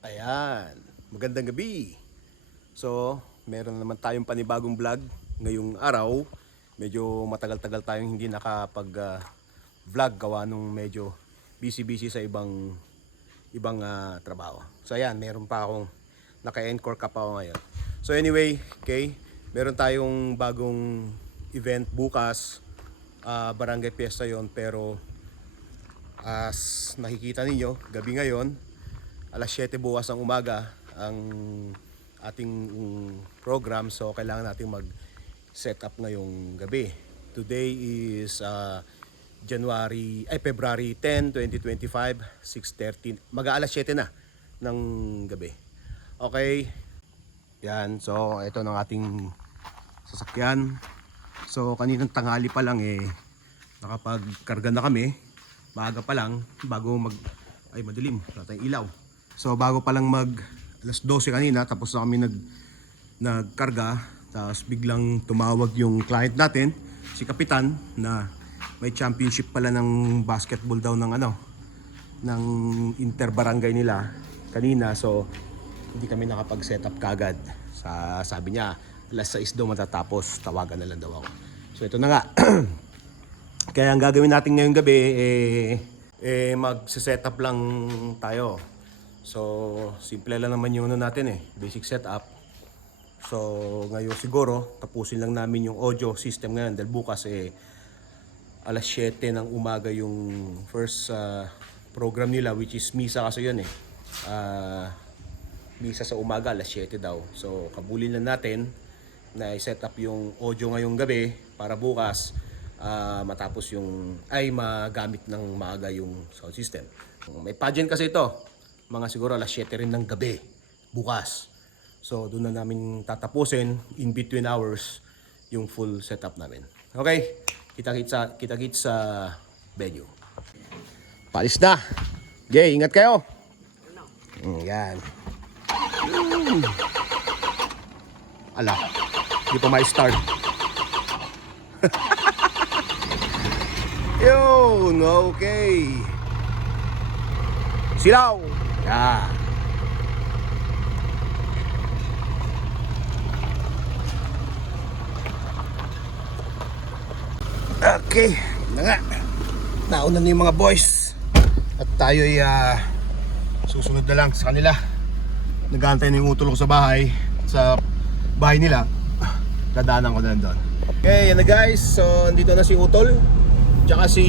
Ayan, magandang gabi. So, meron naman tayong panibagong vlog ngayong araw. Medyo matagal-tagal tayong hindi nakapag-vlog gawa nung medyo busy-busy sa ibang trabaho. So ayan, meron pa akong naka-encore ka pa ako ngayon. So anyway, okay, meron tayong bagong event bukas. Barangay Fiesta yon, pero as nakikita ninyo, gabi ngayon, alas 7 bukas ng umaga ang ating program. So kailangan natin mag-set up ngayong gabi. Today is February 10, 2025, 6:13. Mag-aalas 7 na ng gabi. Okay. Yan, so ito ng ating sasakyan. So kaninang tanghali pa lang nakapagkarga na kami. Maaga pa lang bago madilim, wala tayong ilaw. So bago pa lang alas 12 kanina, tapos na kami nagkarga. Tapos biglang tumawag yung client natin, si Kapitan, na may championship pala ng basketball daw ng interbarangay nila kanina. So hindi kami nakapag-set up kagad. Sabi niya alas 6 daw matatapos, tawagan na lang daw ako. So ito na nga. Kaya ang gagawin natin ngayong gabi mag-set up lang tayo. So simple lang naman yung natin basic setup. So ngayon siguro tapusin lang namin yung audio system ngayon dahil bukas alas 7 ng umaga yung first program nila, which is misa kasi yun misa sa umaga alas 7 daw. So kabulin lang natin na i-set up yung audio ngayong gabi para bukas matapos magamit ng maaga yung sound system. May pageant kasi ito, mga siguro alas 7 rin ng gabi bukas. So doon na namin tatapusin in between hours yung full setup namin. Okay, kita-kits sa venue. Palis na. Okay, ingat kayo. Yan. Ala, hindi pa ma-start. Yun, okay. Silaw. Yan. Okay, na nga. Nauna na yung mga boys. At tayo'y susunod na lang sa kanila. Nag-aantay na yung utol ko sa bahay. Sa bahay nila. Dadaanan ko na lang doon. Okay, yan na guys. So, andito na si Utol. Tsaka si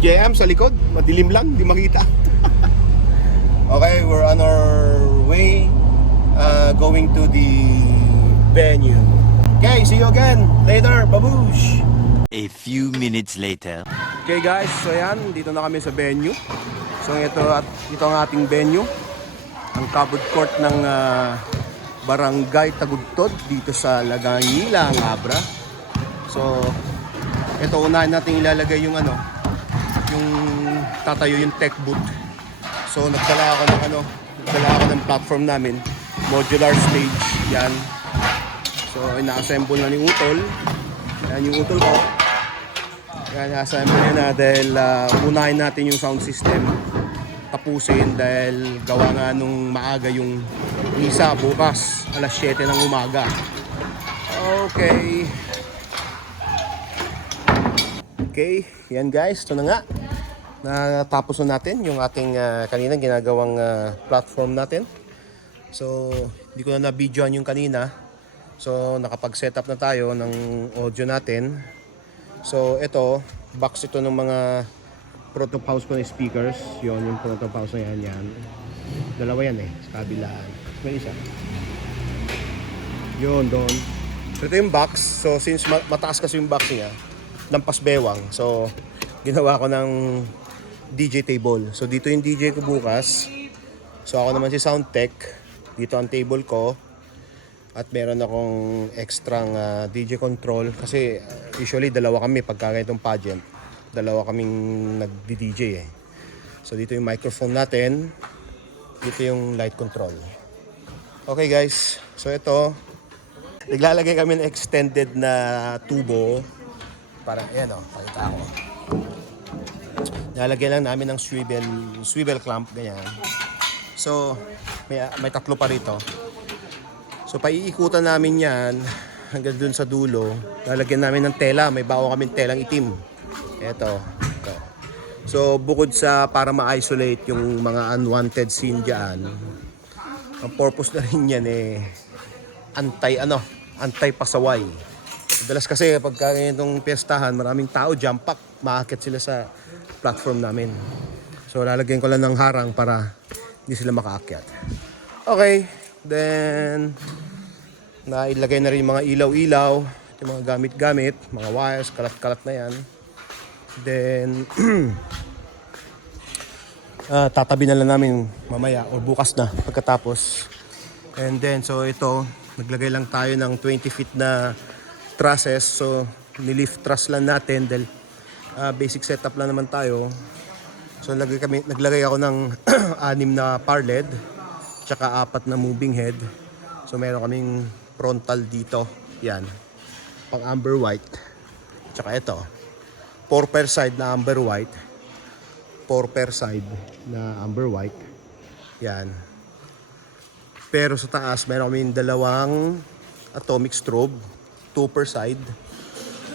JM sa likod. Madilim lang, di makita. Okay, we're on our way going to the venue. Okay, see you again later. Babush! A few minutes later. Okay guys, so yan, dito na kami sa venue. So ito ang ating venue. Ang Cabot Court ng Barangay Tagudtod dito sa Lagangila, Abra. So ito, unahin natin ilalagay yung yung tatayo yung tech booth. So nagdala ako ng platform namin, modular stage yan. So ina-assemble na ni Utol. Yan yung Utol ko. Yan, ina-assemble na dahil unahin natin yung sound system tapusin dahil gawa nga nung maaga yung misa bukas alas 7 ng umaga. Okay, yan guys, ito na nga. Natapos na natin yung ating kanina ginagawang platform natin. So, hindi ko na na-videoan yung kanina. So, nakapag-set up na tayo ng audio natin. So, ito, box ito ng mga protop house ko na speakers. Yun, yung protop house na yan. Dalawa yan sa kabilaan. May isa. Yun, doon. So, ito yung box. So, since mataas kasi yung box niya, lampas bewang. So, ginawa ko ng DJ table. So, dito yung DJ ko bukas. So, ako naman si Soundtech. Dito ang table ko. At meron akong extrang DJ control. Kasi, usually, dalawa kami pagka ganitong pageant. Dalawa kaming nag-DJ So, dito yung microphone natin. Dito yung light control. Okay, guys. So, ito. Naglalagay kami ng extended na tubo. Parang, ayan pakita ko. Nalagyan lang namin ng swivel clamp, ganyan. So, may tatlo pa rito. So, paiikutan namin yan hanggang dun sa dulo. Lalagyan namin ng tela. May bawa kaming telang itim. Ito. So, bukod sa para ma-isolate yung mga unwanted scene dyan, ang purpose na rin yan anti-pasaway. Madalas kasi pagka ganitong piyestahan, maraming tao, jump pack, maakit sila sa platform namin. So, lalagyan ko lang ng harang para hindi sila makaakyat. Okay, then nailagay na rin yung mga ilaw-ilaw, yung mga gamit-gamit, mga wires, kalat-kalat na yan. Then tatabi na lang namin mamaya o bukas na pagkatapos. And then so ito, naglagay lang tayo ng 20 feet na trusses. So nilift truss lang natin dahil basic setup lang naman tayo. So naglagay ako ng 6 na parled tsaka 4 na moving head. So meron kaming frontal dito. Yan. Pang amber white. Tsaka ito. 4 per side na amber white. 4 per side na amber white. Yan. Pero sa taas, meron kaming 2 atomic strobe. 2 per side.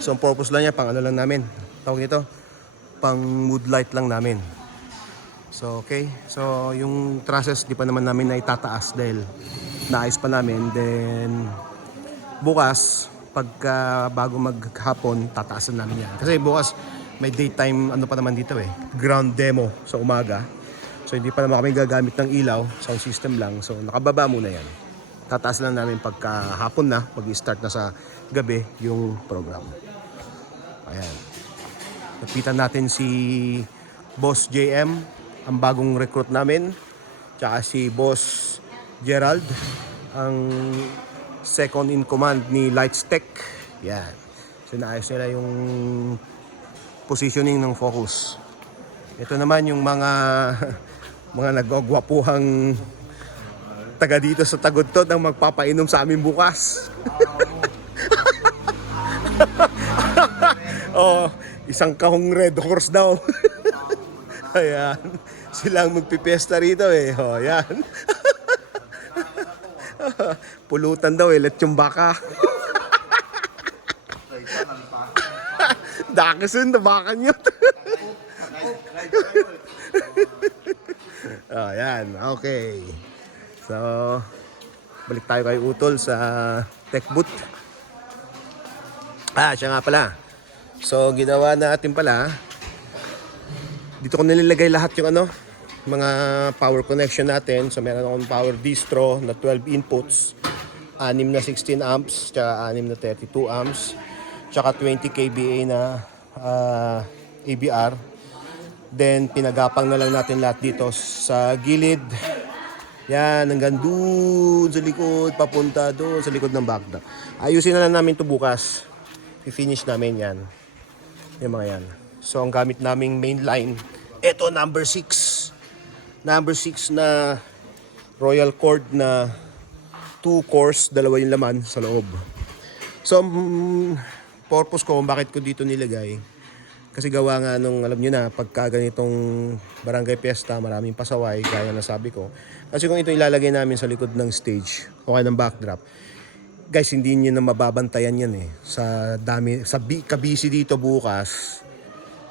So ang purpose lang niya, pang ano lang namin. Tawag nito, pang mood light lang namin. So okay. So yung trusses, di pa naman namin na itataas dahil naayos pa namin. Then bukas, pagka bago maghapon, tataasan namin yan. Kasi bukas, may daytime ano pa naman dito ground demo sa umaga. So hindi pa naman kami gagamit ng ilaw, sound system lang. So nakababa muna yan. Tataas lang namin pagka hapon na, mag-start na sa gabi yung program. Ayan. Napitan natin si Boss JM, ang bagong recruit namin. Tsaka si Boss Gerald, ang second in command ni Lights Tech. Yan. So naayos nila yung positioning ng focus. Ito naman yung mga nagwagwapuhang taga dito sa Tagudtod ang magpapainom sa amin bukas. Oh, isang kahong red horse daw. Ayan. Sila ang magpipiesta rito Oh, yan. Pulutan daw lechong baka. Dakasin na baka nyo. Oh, yan. Okay. So, balik tayo kay Utol sa tech booth. Siya nga pala. So, ginawa natin pala. Dito ko nilagay lahat yung mga power connection natin. So, meron akong power distro na 12 inputs. 6 na 16 amps, tsaka 6 na 32 amps. Tsaka 20 kVA na ABR. Then pinagapang na lang natin lahat dito sa gilid. Yan, hanggang doon sa likod, papunta doon sa likod ng backdrop. Ayusin na lang namin to bukas. I-finish namin yan. Yung mga yan. So ang gamit naming main line, eto number 6. Number 6 na Royal Cord na 2 cores, 2 yung laman sa loob. So purpose ko kung bakit ko dito nilagay, kasi gawa nga nung alam nyo na pagka ganitong barangay fiesta, maraming pasaway gaya na sabi ko. Kasi kung ito ilalagay namin sa likod ng stage o kaya ng backdrop, guys, hindi nyo na mababantayan yan sa dami, sa kabisi dito bukas.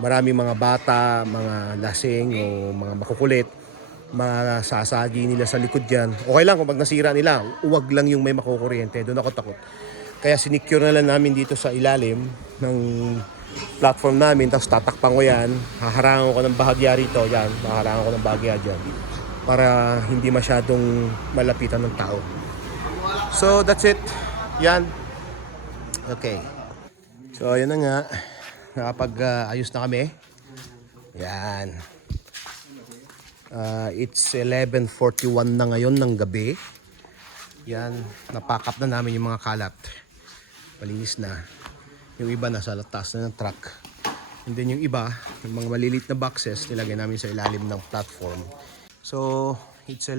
Maraming mga bata, mga lasing o mga makukulit, masasagi nila sa likod dyan. Okay lang kung pag nasira nila, huwag lang yung may makukuryente, doon ako takot. Kaya sinicure na lang namin dito sa ilalim ng platform namin, tapos tatakpan ko yan, haharangan ko ng bahagya rito, yan, haharangan ko ng bahagya dyan, para hindi masyadong malapitan ng tao. So that's it, yan. Okay. So yun na nga, nakapag-ayos na kami. Yan. It's 11:41 na ngayon ng gabi. Yan, napack up na namin yung mga kalat. Malinis na. Yung iba nasa taas na ng truck. And then yung iba, yung mga maliliit na boxes, nilagay namin sa ilalim ng platform. So, it's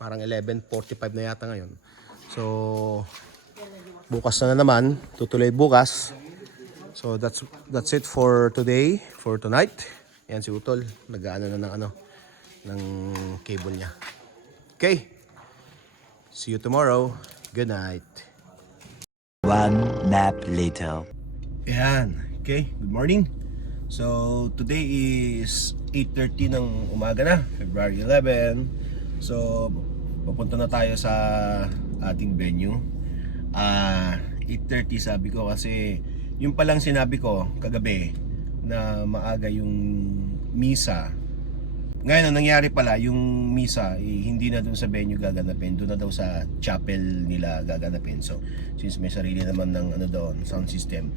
parang 11:45 na yata ngayon. So, bukas na naman, tutuloy bukas. So, that's it for today, for tonight. Ayan si Utol, nag-aano na ng cable niya. Okay. See you tomorrow. Good night. One nap later. Ayan. Okay, good morning. So, today is 8:30 ng umaga na, February 11. So, papunta na tayo sa ating venue. 8:30 sabi ko kasi yung palang sinabi ko kagabi na maaga yung misa. Ngayon, ang nangyari pala, yung misa, hindi na dun sa venue gaganapin, dun na daw sa chapel nila gaganapin. So, since may sarili naman ng doon, sound system,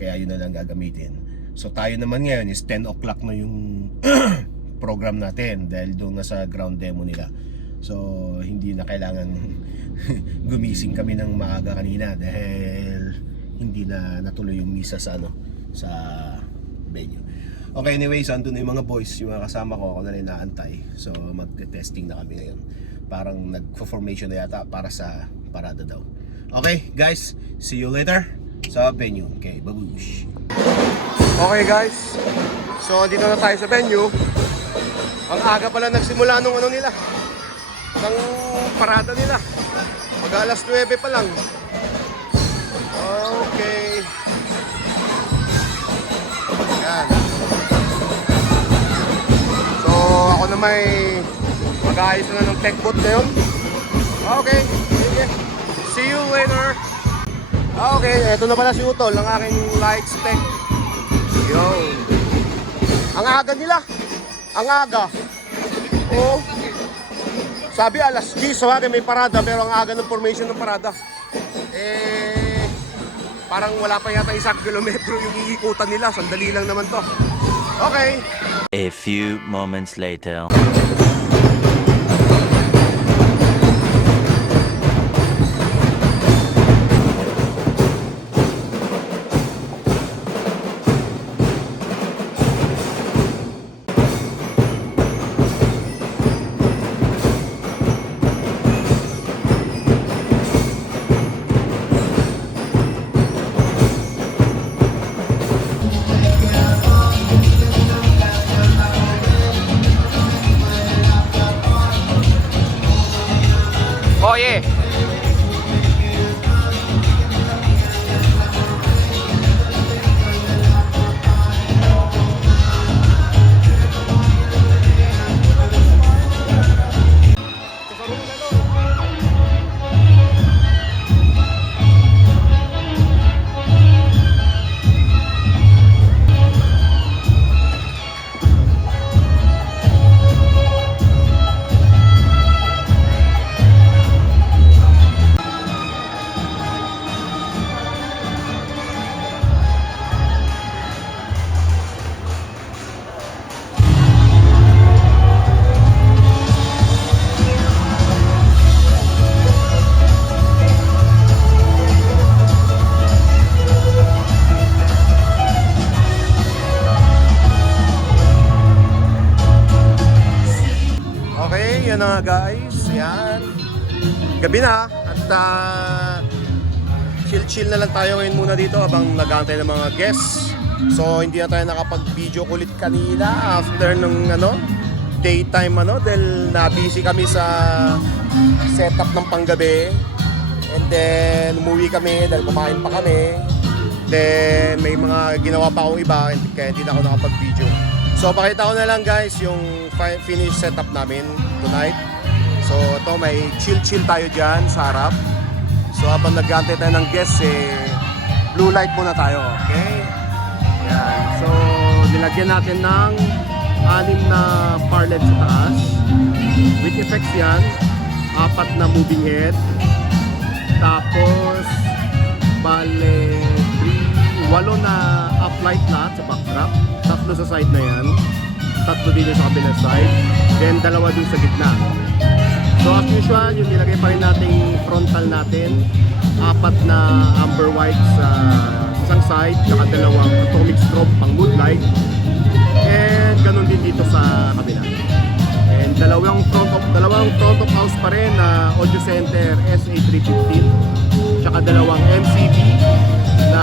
kaya yun na lang gagamitin. So, tayo naman ngayon is 10 o'clock na yung program natin dahil doon na sa ground demo nila. So, hindi na kailangan gumising kami ng maaga kanina dahil hindi na natuloy yung misa sa sa venue. Okay, anyway, so andun na yung mga boys, yung mga kasama ko, ako na rin naantay. So magte-testing na kami ngayon. Parang nag-formation na yata para sa parada daw. Okay, guys, see you later sa venue. Okay, babush. Okay, guys. So dito na tayo sa venue. Ang aga pala nagsimula nung nila. Ng parada nila. Mag-alas 9 pa lang. Okay. Yan. So, ako na may mag-aayos na ng tech booth ngayon. Okay. Sige. See you later. Okay. Eto na pala si Utol, ang aking lights tech. Yo. Ang aga nila. Ang aga. Oh. Sabi alas 10 sa akin may parada, pero ang aga ng formation ng parada. Parang wala pa yata 1 kilometro yung iikutan nila. Sandali lang naman to. Okay. A few moments later. Oye. Yan na guys, yan. Gabi na at chill-chill na lang tayo ngayon muna dito habang nag-aantay ng mga guests. So hindi na tayo nakapag-video kulit kanina after ng daytime dahil na-busy kami sa setup ng panggabi. And then umuwi kami dahil kumain pa kami. Then may mga ginawa pa akong iba kaya hindi na ako nakapag-video. So pakita ko na lang guys yung finished setup namin tonight. So ito may chill tayo dyan sa harap. So habang nag-aantay tayo ng guests blue light muna tayo, okay? Yan. So nilagyan natin ng 6 na far LED sa taas. With effects yan, 4 na moving head. Tapos bale 8 na uplight lahat sa backdrop. 3 sa side na yan, 3 din sa kabilang side, then 2 dun sa gitna. So as usual, yung nilagay pa rin nating frontal natin, 4 na amber white sa isang side, saka 2 atomic strobe pang moonlight, and ganun din dito sa kabila. And dalawang front of house pa rin na audio center SA315, saka 2 MCB na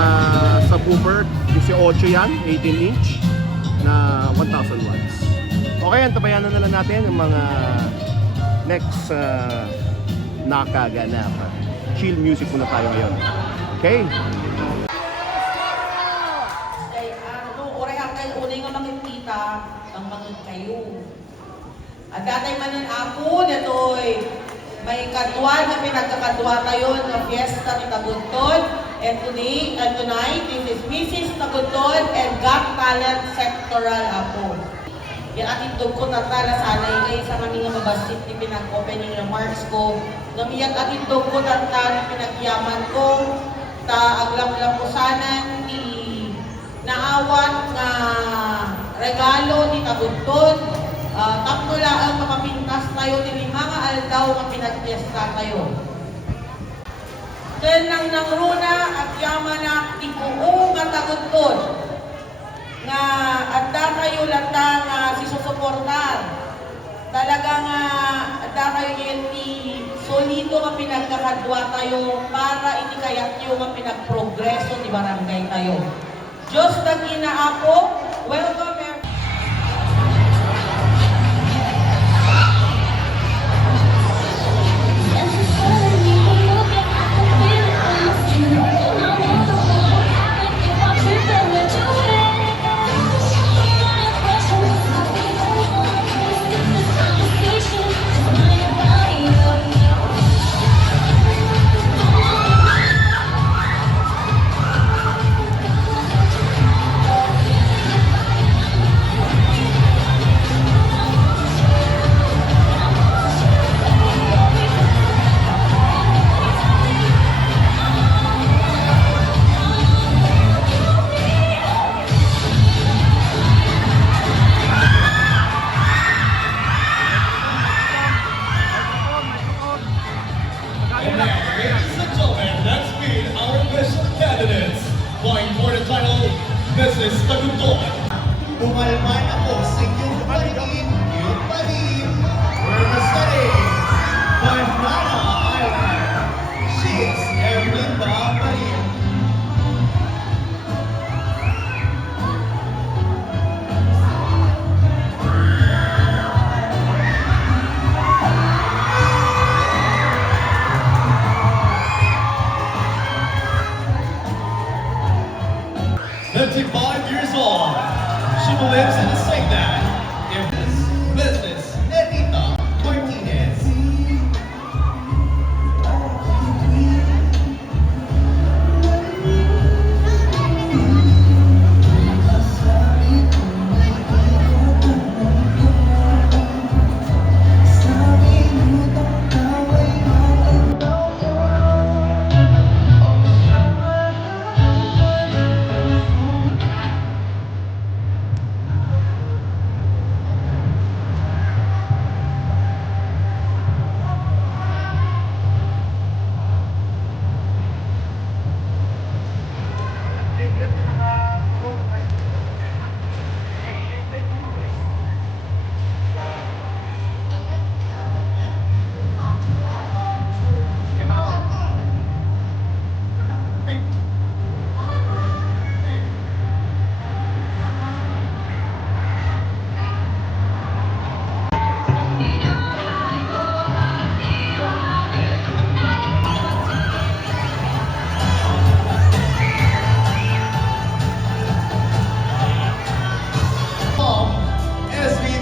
subwoofer, 18 yan, 18 inch. na 1,000 watts. Okay, antabayan na lang natin yung mga next nakaganap. Chill music muna tayo ngayon. Okay? Kay oray ang kay unay nga makikita ang mga kayo. At datay manan ako datoy may kadwa na pinagkakadwa tayo ng fiesta ni Taguntod. And today and tonight, this is Mrs. Taguntod and Got Talent Sectoral ako. Yan atindog ko tatala sana ngay sa kami nga mabasit ni pinag-opening remarks ko. Namiyak atindog ko tatala pinagyaman ko. Ta aglam-lam ko sana ni naawat na regalo ni Taguntod. Tapno lang makapintas tayo ni mga aldaw nga pinagpiesta tayo. Then nang nangruna at yaman na ikuong nga Taguntod nga adda kayo lata nga sisusuportar. Talaga nga adda kayo yenti solido nga pinagkakadwa tayo para inikayat nyo nga pinagprogreso ni barangay tayo. Diyos nagina ako, welcome everyone. And now, ladies and gentlemen, let's meet our official candidates. Vying for the title, Mrs. Taguntod. Bumalman ako sa iyong paligid, iyong paligid. Representing Banana Island. She's Erlinda Maria. Years old. She believes in the saying that if this business, Edita Martinez.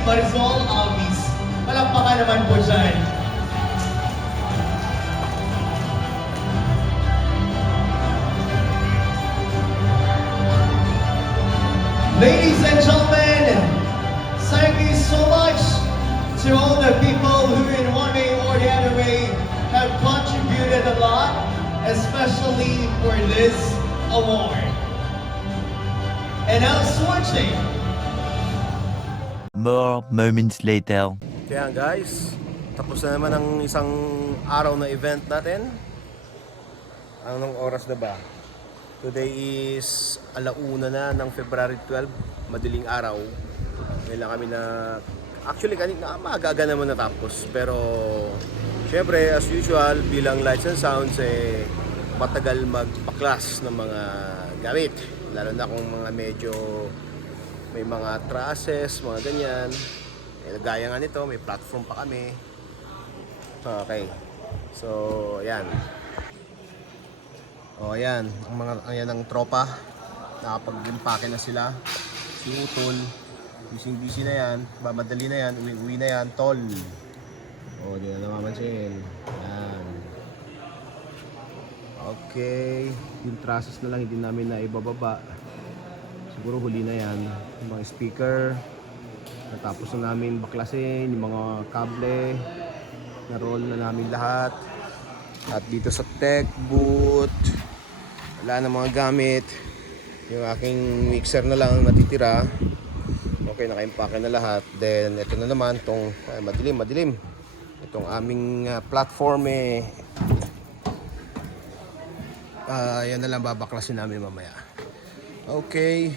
Marisol Alvis. Palakpakan naman po dyan. Ladies and gentlemen, thank you so much to all the people who in one way or the other way have contributed a lot, especially for this award. And now switching. More moments later. Kaya guys, tapos na naman ang isang araw na event natin. Anong oras na ba? Today is alauna na ng February 12, madaling araw. Ngayon lang kami na, actually kanina maaga naman natapos. Pero syempre as usual bilang lights and sounds matagal magpa-class ng mga gamit. Lalo na kung mga medyo may mga trusses, mga ganyan. Gaya nga nito, may platform pa kami. Okay. So, ayan. O, ayan. Ayan ang tropa. Nakapag-impake na sila. Si Utol. Busy na yan. Mamadali na yan. Uwi na yan. Tol. O, di na namamansin. Ayan. Okay. Yung trusses na lang hindi namin na ibababa. Siguro huli na yan. Yung mga speaker. Natapos na namin baklasin. Yung mga kable. Na-roll na namin lahat. At dito sa tech booth, wala na mga gamit. Yung aking mixer na lang natitira. Okay, naka-impake na lahat. Then, ito na naman, itong madilim. Itong aming platform yan na lang babaklasin namin mamaya. Okay.